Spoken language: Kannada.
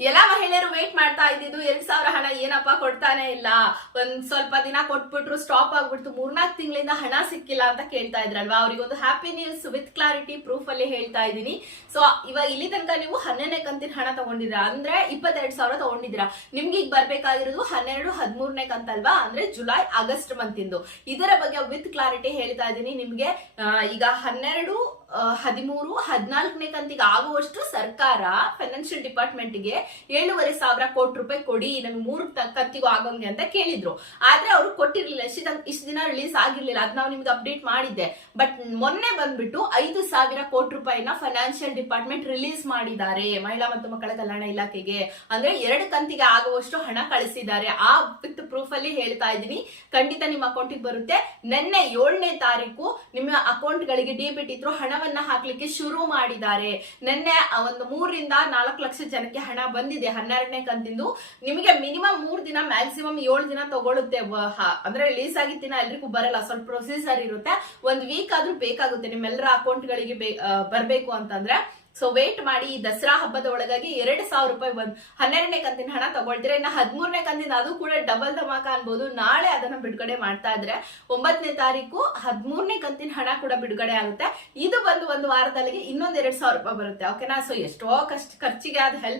ಎಲ್ಲ ಮಹಿಳೆಯರು ವೇಟ್ ಮಾಡ್ತಾ ಇದ್ದಿದ್ದು, ಎರಡ್ ಸಾವಿರ ಹಣ ಏನಪ್ಪ ಕೊಡ್ತಾನೆ ಇಲ್ಲ. ಒಂದ್ ಸ್ವಲ್ಪ ದಿನ ಕೊಟ್ಬಿಟ್ರು ಸ್ಟಾಪ್ ಆಗ್ಬಿಡ್ತು. ಮೂರ್ನಾಲ್ಕು ತಿಂಗಳಿಂದ ಹಣ ಸಿಕ್ಕಿಲ್ಲ ಅಂತ ಕೇಳ್ತಾ ಇದ್ರಲ್ವಾ? ಅವ್ರಿಗೊಂದು happy news with clarity proof ಅಲ್ಲಿ ಹೇಳ್ತಾ ಇದ್ದೀನಿ. ಸೊ ಇವಾಗ ಇಲ್ಲಿ ತನಕ ನೀವು ಹನ್ನೆರಡನೇ ಕಂತಿನ ಹಣ ತಗೊಂಡಿದ್ದೀರಾ? ಅಂದ್ರೆ ಇಪ್ಪತ್ತೆರಡು ಸಾವಿರ ತಗೊಂಡಿದ್ದೀರಾ? ನಿಮ್ಗೆ ಈಗ ಬರ್ಬೇಕಾಗಿರೋದು ಹನ್ನೆರಡು, ಹದಿಮೂರನೇ ಕಂತಲ್ವಾ? ಅಂದ್ರೆ ಜುಲೈ ಆಗಸ್ಟ್ ಮಂತಿಂದು. ಇದರ ಬಗ್ಗೆ ವಿತ್ ಕ್ಲಾರಿಟಿ ಹೇಳ್ತಾ ಇದ್ದೀನಿ. ನಿಮ್ಗೆ ಈಗ ಹನ್ನೆರಡು ಹದಿಮೂರು, ಹದಿನಾಲ್ಕನೇ ಕಂತಿಗೆ ಆಗುವಷ್ಟು ಸರ್ಕಾರ ಫೈನಾನ್ಷಿಯಲ್ ಡಿಪಾರ್ಟ್ಮೆಂಟ್ಗೆ ಏಳುವರೆ ಸಾವಿರ ಕೋಟಿ ರೂಪಾಯಿ ಕೊಡಿ ನಮ್ಗೆ ಮೂರು ಕಂತಿಗೂ ಆಗೋಂಗೆ ಅಂತ ಕೇಳಿದ್ರು. ಆದ್ರೆ ಅವರು ಕೊಟ್ಟಿರ್ಲಿಲ್ಲ. ಇಷ್ಟು ದಿನ ರಿಲೀಸ್ ಆಗಿರ್ಲಿಲ್ಲ. ಅದ್ ನಾವು ನಿಮ್ಗೆ ಅಪ್ಡೇಟ್ ಮಾಡಿದ್ದೆ. ಬಟ್ ಮೊನ್ನೆ ಬಂದ್ಬಿಟ್ಟು ಐದು ಸಾವಿರ ಕೋಟಿ ರೂಪಾಯಿನ ಫೈನಾನ್ಷಿಯಲ್ ಡಿಪಾರ್ಟ್ಮೆಂಟ್ ರಿಲೀಸ್ ಮಾಡಿದ್ದಾರೆ ಮಹಿಳಾ ಮತ್ತು ಮಕ್ಕಳ ಕಲ್ಯಾಣ ಇಲಾಖೆಗೆ. ಅಂದ್ರೆ ಎರಡು ಕಂತಿಗೆ ಆಗುವಷ್ಟು ಹಣ ಕಳಿಸಿದ್ದಾರೆ. ಆ ವಿತ್ ಪ್ರೂಫ್ ಅಲ್ಲಿ ಹೇಳ್ತಾ ಇದ್ದೀನಿ. ಖಂಡಿತ ನಿಮ್ಮ ಅಕೌಂಟಿಗೆ ಬರುತ್ತೆ. ನಿನ್ನೆ ಏಳನೇ ತಾರೀಕು ನಿಮ್ಮ ಅಕೌಂಟ್ ಗಳಿಗೆ ಡಿಬಿಟ್ ಇದ್ರು ಹಣವನ್ನ ಹಾಕ್ಲಿಕ್ಕೆ ಶುರು ಮಾಡಿದ್ದಾರೆ. ನಿನ್ನೆ ಒಂದು ಮೂರರಿಂದ ನಾಲ್ಕು ಲಕ್ಷ ಜನಕ್ಕೆ ಹಣ ಬಂದಿದೆ. ಹನ್ನೆರಡನೇ ಕಂತಿಂದು. ನಿಮಗೆ ಮಿನಿಮಮ್ ಮೂರ್ ದಿನ, ಮ್ಯಾಕ್ಸಿಮಮ್ ಏಳು ದಿನ ತಗೊಳುತ್ತೆ. ಅಂದ್ರೆ ರಿಲೀಸ್ ಆಗಿದ್ದ ದಿನ ಎಲ್ರಿಗೂ ಬರಲ್ಲ. ಸ್ವಲ್ಪ ಪ್ರೊಸೀಜರ್ ಇರುತ್ತೆ. ಒಂದ್ ವೀಕ್ ಆದ್ರೂ ಬೇಕಾಗುತ್ತೆ. ನಿಮ್ಮೆಲ್ಲರ ಅಕೌಂಟ್ ಗಳಿಗೆ ಬರ್ಬೇಕು ಅಂತಂದ್ರೆ. ಸೊ ವೇಟ್ ಮಾಡಿ ದಸರಾ ಹಬ್ಬದ ಒಳಗಾಗಿ ಎರಡ್ ಸಾವಿರ ರೂಪಾಯಿ ಬಂದ್, ಹನ್ನೆರಡನೇ ಕಂತಿನ ಹಣ ತಗೊಳ್ತೀರಾ? ಇನ್ನು ಹದಿಮೂರನೇ ಕಂತಿನ ಅದು ಕೂಡ ಡಬಲ್ ಧಮಾಕ ಅನ್ಬೋದು. ನಾಳೆ ಅದನ್ನ ಬಿಡುಗಡೆ ಮಾಡ್ತಾ ಇದ್ರೆ ಒಂಬತ್ತನೇ ತಾರೀಕು ಹದಿಮೂರನೇ ಕಂತಿನ ಹಣ ಕೂಡ ಬಿಡುಗಡೆ ಆಗುತ್ತೆ. ಇದು ಬಂದು ಒಂದು ವಾರದಲ್ಲಿ ಇನ್ನೊಂದ್ ಎರಡ್ ಸಾವಿರ ರೂಪಾಯಿ ಬರುತ್ತೆ. ಓಕೆನಾ ಸೊ ಎಷ್ಟೋ ಕಷ್ಟ ಖರ್ಚಿಗೆ ಆದ ಹೆಲ್ಪ್